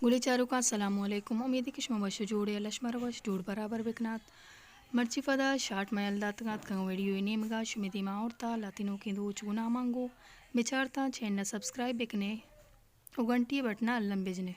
गुली चारुका अस्सलामुअलैकुम उम्मीद कि शुमा वश जोड़े लश्मर वश जोड़ बराबर बिकनात मर्ची फदा शार्ट मैल दातगात कंग वीडियो नेमगा शुमिति माउरता लातिनो की दो चुना मांगो बेचारता चैनल सब्सक्राइब बिकने उगंटी बटना अल्लम बिजने